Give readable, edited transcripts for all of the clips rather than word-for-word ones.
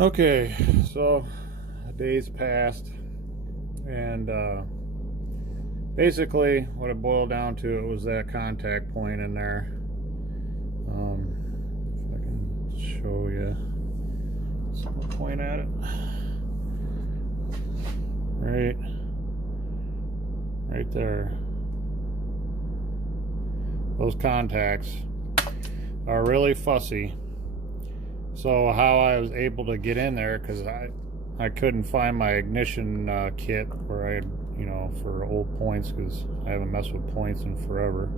Okay, so days passed, and basically what it boiled down to, it was that contact point in there. If I can show you, so I'll point at it. Right there. Those contacts are really fussy. So how I was able to get in there, because I couldn't find my ignition kit where I had, for old points, because I haven't messed with points in forever.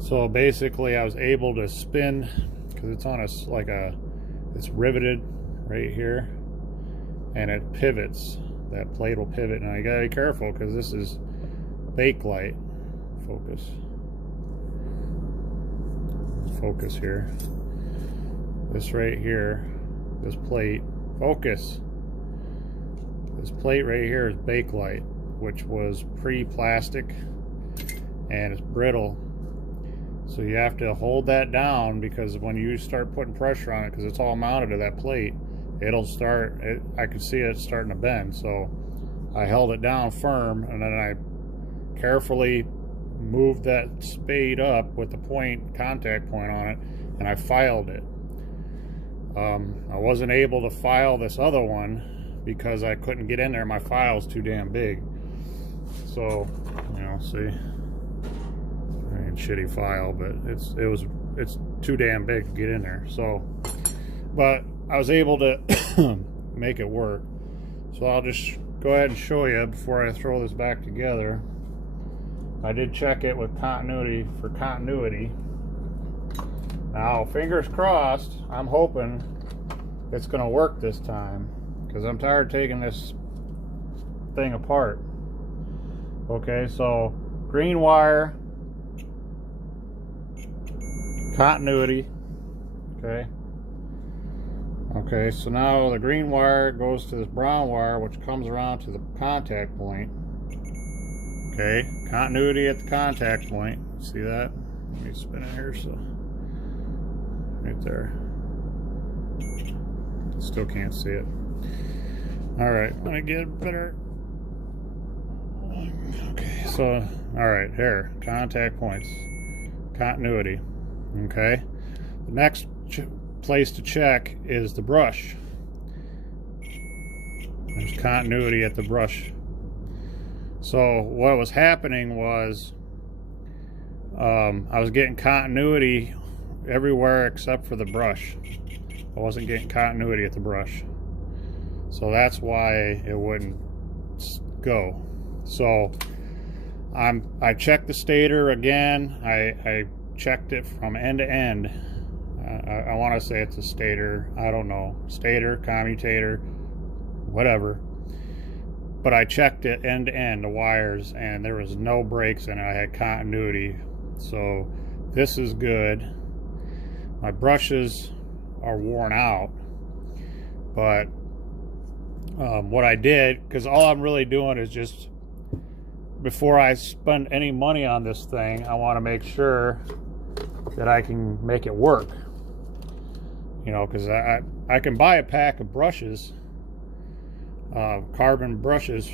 So basically I was able to spin, because it's on it's riveted right here, and it pivots. That plate will pivot, and I gotta be careful because this is bakelite. Focus here. This right here, this plate, focus. This plate right here is bakelite, which was pre-plastic, and it's brittle. So you have to hold that down, because when you start putting pressure on it, because it's all mounted to that plate, it'll start, I could see it starting to bend. So I held it down firm, and then I carefully moved that spade up with the contact point on it, and I filed it. I wasn't able to file this other one because I couldn't get in there. My file's too damn big. So, see, I mean, shitty file, but it's too damn big to get in there. So, but I was able to make it work. So I'll just go ahead and show you before I throw this back together. I did check it with continuity. Now, fingers crossed, I'm hoping it's going to work this time, because I'm tired of taking this thing apart. Okay, so green wire, continuity. Okay, so now the green wire goes to this brown wire, which comes around to the contact point. Okay, continuity at the contact point. See that? Let me spin it here. So right there. Still can't see it. All right, I'm gonna get better. Okay, so all right, here, contact points, continuity. Okay, the next place to check is the brush. There's continuity at the brush. So what was happening was I was getting continuity everywhere except for the brush. I wasn't getting continuity at the brush. So that's why it wouldn't go. So I checked the stator again. I checked it from end to end. I want to say it's a stator. I don't know. Stator, commutator, whatever. But I checked it end to end, the wires, and there was no breaks in it. I had continuity. So this is good. My brushes are worn out. But what I did, because all I'm really doing is just, before I spend any money on this thing, I want to make sure that I can make it work. Because I can buy a pack of brushes, carbon brushes,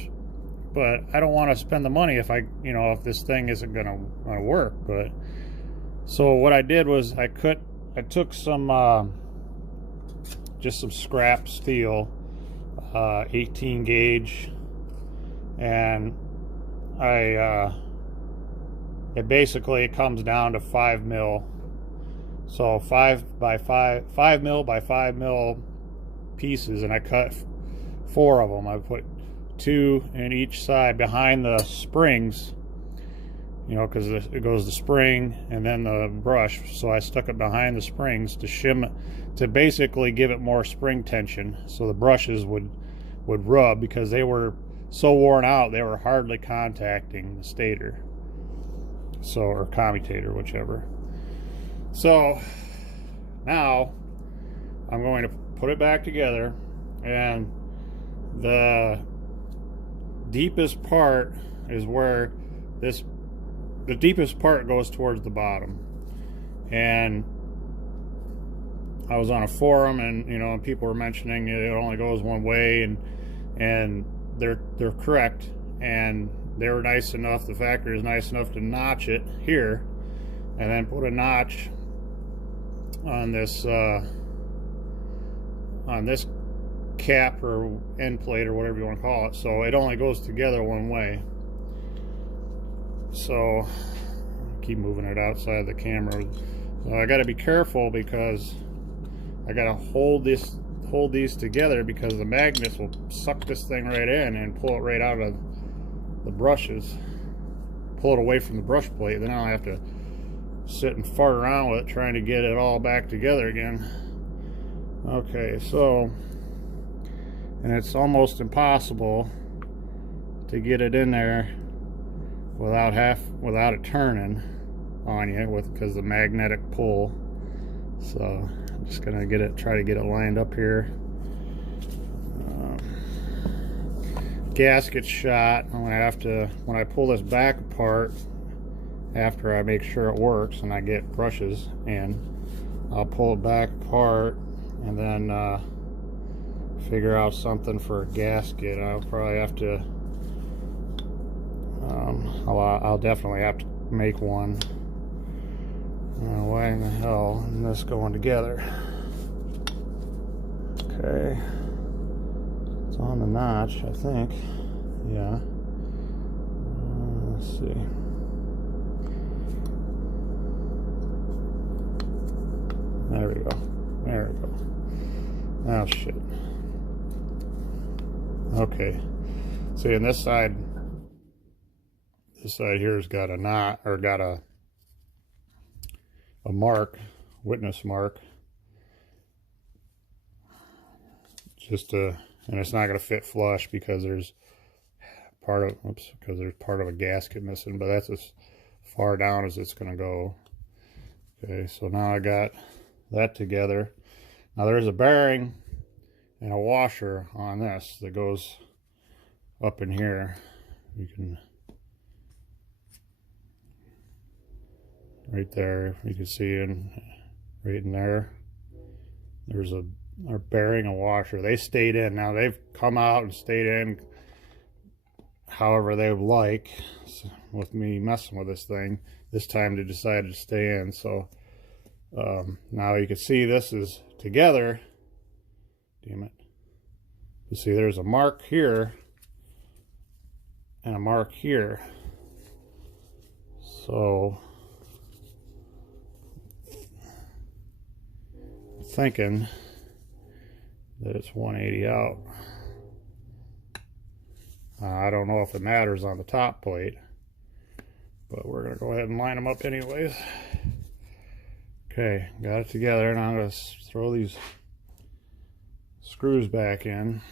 but I don't want to spend the money if if this thing isn't gonna work. But so what I did was I took some just some scrap steel, 18 gauge, and it basically comes down to 5 mil. So 5 mil by 5 mil pieces, and I cut 4 of them. I put 2 in each side behind the springs, because it goes the spring and then the brush. So I stuck it behind the springs to basically give it more spring tension, so the brushes would rub, because they were so worn out they were hardly contacting the stator, or commutator, whichever. So now I'm going to put it back together, and the deepest part is where the deepest part goes towards the bottom, and I was on a forum, and you know, people were mentioning it only goes one way, and they're correct, and they were nice enough, the factory is nice enough to notch it here and then put a notch on this cap or end plate or whatever you want to call it, so it only goes together one way. So keep moving it outside the camera. So I got to be careful because I got to hold these together, because the magnets will suck this thing right in and pull it right out of the brushes, pull it away from the brush plate. Then I'll have to sit and fart around with it trying to get it all back together again. Okay, so, and it's almost impossible to get it in there without it turning on you because the magnetic pull. So I'm just gonna try to get it lined up here. Gasket shot. I'm gonna have to, when I pull this back apart, after I make sure it works and I get brushes in, I'll pull it back apart and then figure out something for a gasket. I'll probably have to I'll definitely have to make one. Why in the hell is this going together? Okay, it's on the notch, I think. Yeah. Let's see. There we go. There we go. Oh shit. Okay. See, and this side here has got a knot, or got a mark, witness mark. And it's not going to fit flush because there's part of a gasket missing, but that's as far down as it's going to go. Okay, so now I got that together. Now there's a bearing and a washer on this that goes up in here. You can, right there, you can see right in there, there's a bearing and washer. They stayed in. Now they've come out and stayed in however they like, so with me messing with this thing. This time they decided to stay in. So now you can see this is together. Damn it. You see there's a mark here and a mark here. So I'm thinking that it's 180 out. I don't know if it matters on the top plate, but we're going to go ahead and line them up anyways. Okay, got it together, and I'm going to throw these screws back in.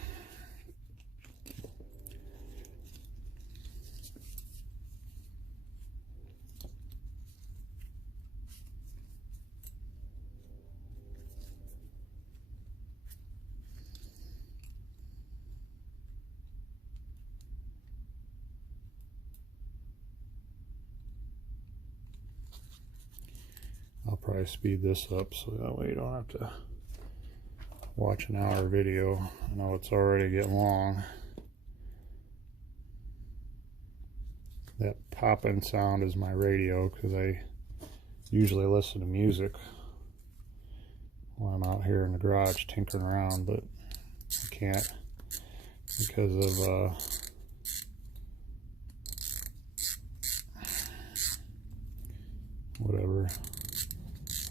I'll probably speed this up so that way you don't have to watch an hour video. I know it's already getting long. That popping sound is my radio, because I usually listen to music while I'm out here in the garage tinkering around, but I can't because of whatever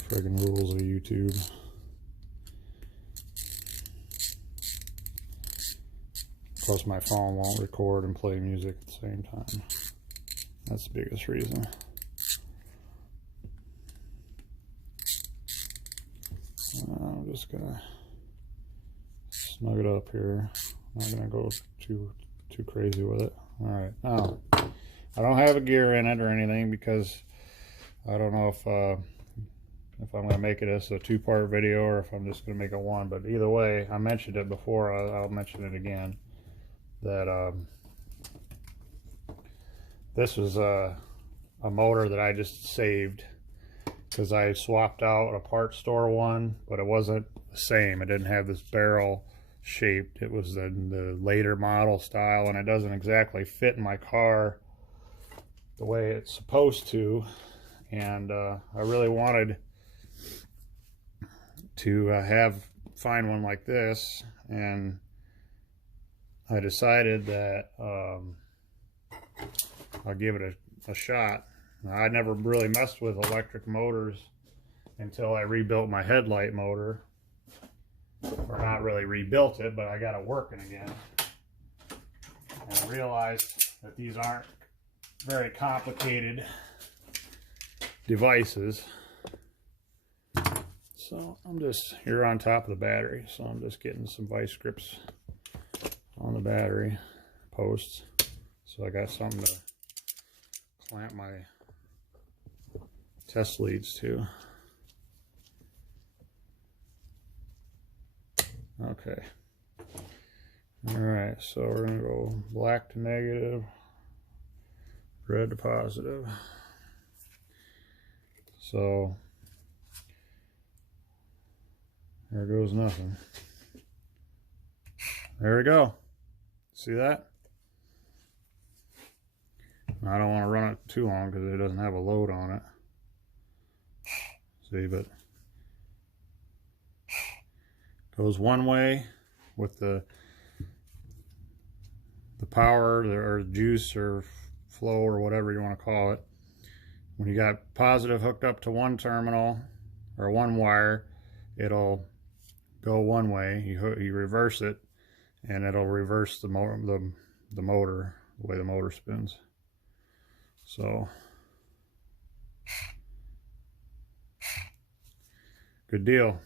friggin' rules of YouTube. Plus my phone won't record and play music at the same time. That's the biggest reason. I'm just gonna snug it up here. I'm not gonna go too crazy with it. Alright, now I don't have a gear in it or anything because I don't know if I'm going to make it as a two-part video or if I'm just going to make it one. But either way, I mentioned it before, I'll mention it again, that this was a motor that I just saved, because I swapped out a parts store one, but it wasn't the same. It didn't have this barrel shaped. It was the later model style, and it doesn't exactly fit in my car the way it's supposed to. And I really wanted to find one like this, and I decided that I'll give it a shot. Now, I never really messed with electric motors until I rebuilt my headlight motor. Or not really rebuilt it, but I got it working again. And I realized that these aren't very complicated devices. So I'm just here on top of the battery. So I'm just getting some vice grips on the battery posts. So I got something to clamp my test leads to. Okay. Alright, so we're going to go black to negative, red to positive. So, there goes nothing. There we go. See that? I don't want to run it too long because it doesn't have a load on it. See, but goes one way with the power or juice or flow or whatever you want to call it. When you got positive hooked up to one terminal or one wire, it'll go one way. You reverse it, and it'll reverse the motor, the way the motor spins. So good deal.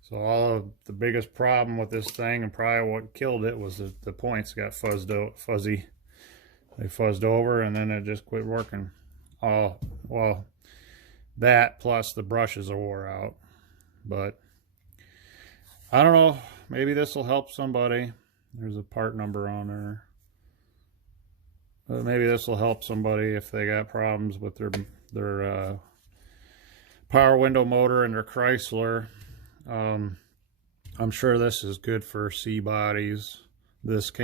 So all of the biggest problem with this thing, and probably what killed it, was the points got fuzzy. They fuzzed over, and then it just quit working. Oh, well, that plus the brushes are wore out. But I don't know. Maybe this will help somebody. There's a part number on there. But maybe this will help somebody if they got problems with their power window motor and their Chrysler. I'm sure this is good for C bodies. This